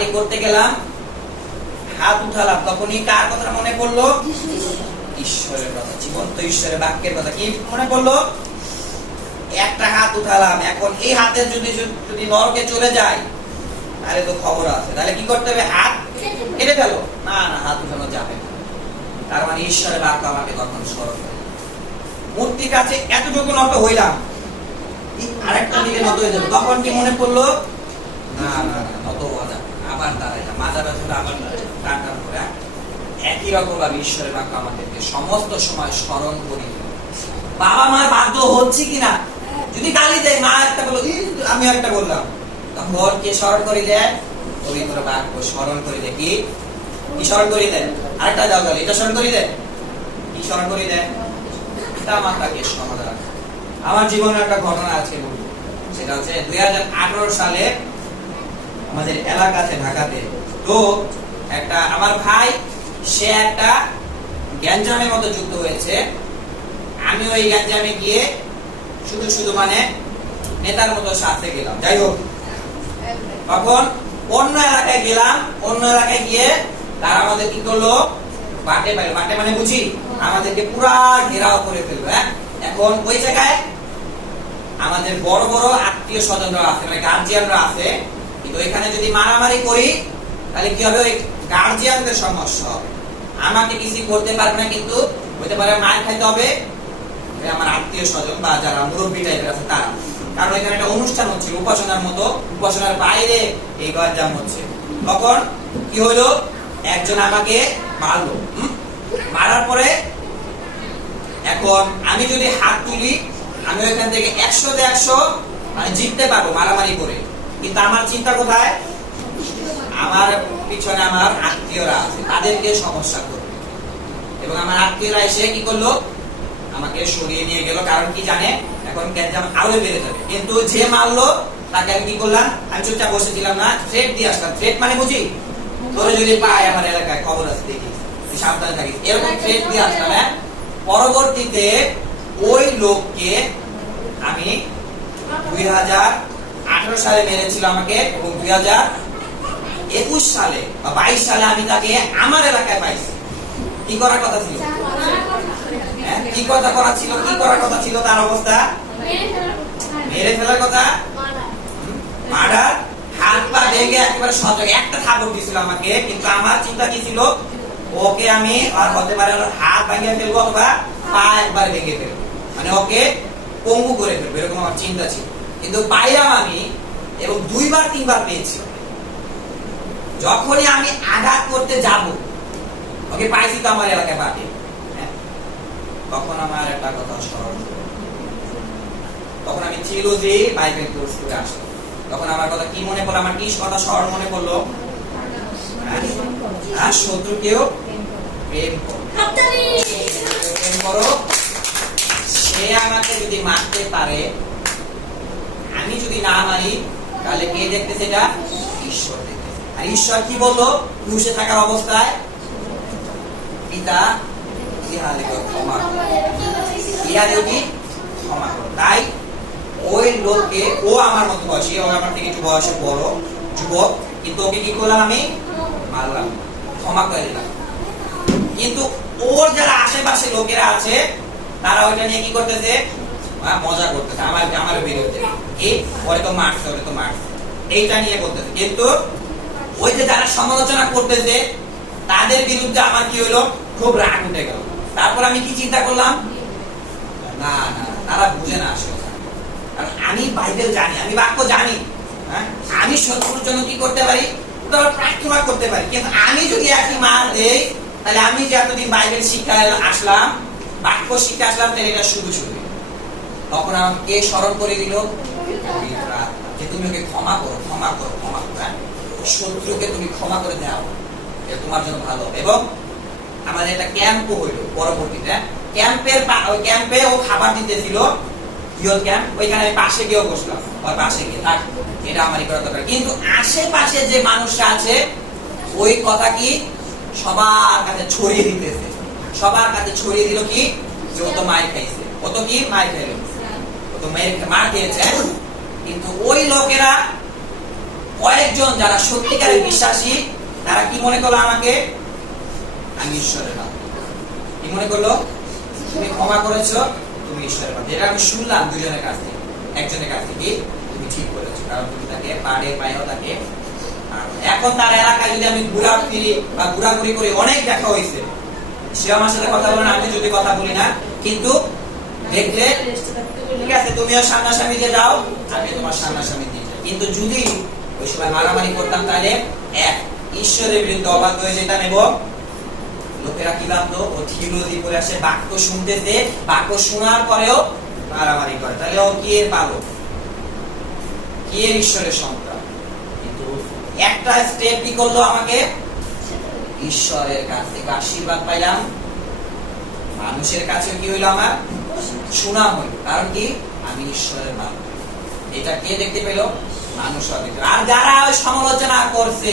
মারামারি করতে গেলাম, হাত উঠালাম। তখনই কার কথা মনে পড়ল? ঈশ্বরের কথা, জীবন্ত ঈশ্বরের বাক্যের কথা। কি মনে পড়ল? একটা হাত উঠালাম। এখন এই হাতের যদি যদি নরকে চলে যায় তাহলে তো খবর আছে। তাহলে কি করতে হবে? হাত কেটে ফেলো। না না, হাত উঠানো যাবে না। তার মানে ঈশ্বরের বাক্য আমাকে তখন স্মরণ করে। মূর্তির কাছে এতটুকু নত হইলাম আরেকটা দিকে নত হয়ে যাবে। তখন কি মনে পড়ল? না না না, নত হওয়া যাবে। আবার দাঁড়াইলাম মাথা ব্যথা আবার টান টান করে? একই রকম ভাবে ঈশ্বরের বাক্য আমাদেরকে সমস্ত সময় স্মরণ করি বাবা মার বাধ্য হচ্ছে কিনা? যদি গালি দেয়, মা একটা বলো আমি একটা বললাম। তখন কে স্মরণ করে দেয়? পবিত্র বাক্য স্মরণ করে দেয় কি? কি স্মরণ করে দেয়? আরেকটা দাও তাহলে, এটা স্মরণ করে দেয়? কি স্মরণ করে দেয়? পিতা সমাধান আমার জীবনে একটা ঘটনা আছে সেটা হচ্ছে দুই হাজার আঠারো সালে আমাদের এলাকাতে ঢাকাতে। তো একটা আমার ভাই, সে একটা গ্যাঞ্জামের মতো যুক্ত হয়েছে। আমি ওই গ্যাঞ্জামে গিয়ে শুধু শুধু মানে নেতার মতো সাথে গেলাম। যাই হোক। তখন অন্য এলাকায় গেলাম, অন্য এলাকায় গিয়ে তারা আমাদের কি করল? বাটে পাইলো বাটে মানে বুঝি? আমাদেরকে পুরা ঘেরাও করে ফেলল হ্যাঁ? এখন ওই জায়গায় আমাদের বড় বড় আত্মীয় স্বজনরা আছে মানে গার্জিয়ানরা আছে। কিন্তু এখানে যদি মারামারি করি, তাহলে কি হবে? ওই গার্জিয়ানদের সমস্যা আমাকে কিছু করতে পারবে না কিন্তু, হইতে পারে মার খাইতে হবে। আমার আত্মীয় স্বজন বা যারা মুরব্বী টাইপের আছে, তারা। কারণ এখানে একটা অনুষ্ঠান হচ্ছে, উপাসনার মতো। উপাসনার বাইরে এই হচ্ছে। তখন কি হলো? একজন আমাকে মারলো? মারার পরে এখন আমি যদি হাত তুলি, আমি ওইখান থেকে একশোতে একশো মানে জিততে পারব মারামারি করে। কিন্তু আমার চিন্তা কোথায়? আমার পিছনে আমার আত্মীয়রা আছে, তাদেরকে সমস্যা করবে। এবং আমার আত্মীয়রা এসে কি করল? আমাকে সরিয়ে নিয়ে গেল, কারণ কি জানে? এখন গ্যাঞ্জাম আরও বেড়ে যাবে। কিন্তু যে মারলো, তাকে আমি কি করলাম? আমি চুপচাপ বসেছিলাম না থ্রেট দিয়ে আসলাম। থ্রেট মানে বুঝি? তোরে যদি পায় আমার এলাকায়, খবর আছে দেখি সাবধানে থাকিস। এরকম থ্রেট দিয়ে আসলাম হ্যাঁ? পরবর্তীতে ওই লোককে আমি দুই হাজার আঠারো সালে মেরেছিল আমাকে, এবং দুই হাজার একুশ সালে বা বাইশ সালে আমি তাকে আমার এলাকায় পাইছি। কি করার কথা ছিল? হ্যাঁ? কি কথা করা ছিল? কি করার কথা ছিল? তার অবস্থা? মেরে ফেলার কথা? মার্ডার? হাত পা ভেঙে একেবারে সজাগ একটা থাপড় দিছিল আমাকে, কিন্তু আমার চিন্তা কি ছিল? ওকে আমি আর হতে পারে হাত ভাঙিয়ে ফেলব অথবা পা একবার ভেঙে ফেলব। মানে ওকে পঙ্গু করে ফেলব, এরকম আমার চিন্তা ছিল। কিন্তু পাইলাম আমি এবং দুইবার তিনবার পেয়েছি। যখনই আমি আঘাত করতে যাব ওকে পাইছি তো আমার এলাকায় পাঠিয়ে। হ্যাঁ? তখন আমার একটা কথা স্মরণ তখন আমি ছিল যে বাইবেল কোর্স করে আসলাম তখন আমার কথা কি মনে পড়ল? আমার কি কথা স্মরণ মনে পড়ল? হ্যাঁ? হ্যাঁ? শত্রুকেও প্রেম করো। প্রেম করো। সে আমাকে যদি মারতে পারে আমি যদি না মারি তাহলে কে দেখতে সেটা ঈশ্বর আর ঈশ্বর কি বলল? ক্রুশে থাকার অবস্থায় পিতা ক্ষমা কি? ক্ষমা তাই ওই লোককে, ও আমার মতো বয়সী, ও আমার থেকে একটু বয়সে বড় যুবক, কিন্তু ওকে কি করলাম আমি? মারলাম। ক্ষমা করে দিলাম। কিন্তু ওর যারা আশেপাশে লোকেরা আছে, তারা ওইটা নিয়ে কি করতেছে? মজা করতেছে, আমার আমার বিরুদ্ধে কি ওরে তো মারছে, ওরে তো মারছে। এইটা নিয়ে করতেছে। কিন্তু ওই যে যারা সমালোচনা করতেছে, তাদের বিরুদ্ধে আমার কি হলো? খুব রাগ উঠে গেল। তারপর আমি কি চিন্তা করলাম? না না তারা বুঝে না আসলে। কারণ আমি বাইবেল জানি, আমি বাক্য জানি। হ্যাঁ? আমি শত্রুর জন্য কি করতে পারি? প্রার্থনা করতে পারি। কিন্তু আমি যদি একই মার দেই, তাহলে আমি যে এতদিন বাইবেল শিক্ষায় আসলাম, বাক্য শিক্ষা আসলাম, তাহলে এটা শুধু শুধু। তখন আমাকে স্মরণ করে দিল, যে তুমি ওকে ক্ষমা করো ক্ষমা করো ক্ষমা করো? শত্রুকে তুমি ক্ষমা করে দাও তোমার জন্য ভালো এবং আমাদের একটা ক্যাম্পও হইল পরবর্তীতে? ক্যাম্পের ক্যাম্পে ও খাবার দিতেছিল ইয়ত ক্যাম্প ওইখানে আমি পাশে গিয়েও বসলাম ওর পাশে গিয়ে থাক এটা আমারই করা দরকার। কিন্তু আশেপাশে যে মানুষরা আছে, ওই কথা কি সবার কাছে ছড়িয়ে দিতেছে। সবার কাছে ছড়িয়ে দিল কি? যে ও তো মাই খাইছে। ও তো কি? মাই খাইল। মার খেয়েছে কিন্তু ওই লোকেরা কয়েকজন যারা বিশ্বাসী, তারা কি মনে করল আমাকে? আমি ঈশ্বরের কি মনে করল? তুমি ক্ষমা করেছ, তুমি ঈশ্বরের যেটা আমি শুনলাম দুজনের কাছ থেকে, একজনের কাছ থেকে, তুমি ঠিক করেছ কারণ তুমি তাকে পাড়ে পায়েও তাকে এখন তার এলাকায় যদি আমি ঘুরা ফিরি বা ঘোরাঘুরি করি অনেক দেখা হয়েছে, সে আমার সাথে কথা বলে না, আমি যদি কথা বলি না, কিন্তু দেখলে, ঠিক আছে তুমিও সামনাসামনি দিয়ে যাও, আমি তোমার সামনাসামনি দিয়ে যাই। কিন্তু যদি ওই সময় মারামারি করতাম, তাহলে এক, ঈশ্বরের বিরুদ্ধে অবাধ্য হয়ে যেতাম এবং লোকেরা কি ভাবতো? ও নদী করে আসে, বাক্য শুনতেছে, বাক্য শোনার পরেও মারামারি করে। তাহলে ও কি এর পালো? কি এর ঈশ্বরের সন্তান? কিন্তু একটা স্টেপ কি করল আমাকে? ঈশ্বরের কাছ থেকে আশীর্বাদ পাইলাম। মানুষের কাছে কি হইল আমার? সুনাম হইল, কারণ কি? আমি ঈশ্বরের বাপ এটা কে দেখতে পেল? মানুষ আর যারা ওই সমালোচনা করছে,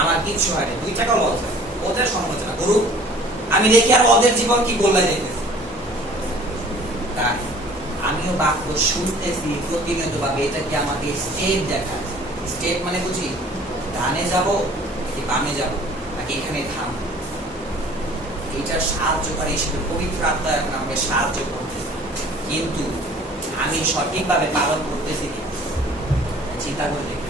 আমার কিচ্ছু হয়নি দুই টাকা লস ওদের সমালোচনা করুক। আমি দেখি আর ওদের জীবন কি বললে যেতেছে। তাই আমিও বাক্য শুনতেছি প্রতিনিয়ত ভাবে এটা কি আমাকে স্টেপ দেখা স্টেপ মানে বুঝি, ডানে যাব নাকি বামে যাব, নাকি এখানে থাম এইটার সাহায্যকারী হিসেবে পবিত্র আত্মা এখন আমাকে সাহায্য করতেছে কিন্তু আমি সঠিকভাবে পালন করতেছি চিন্তা করে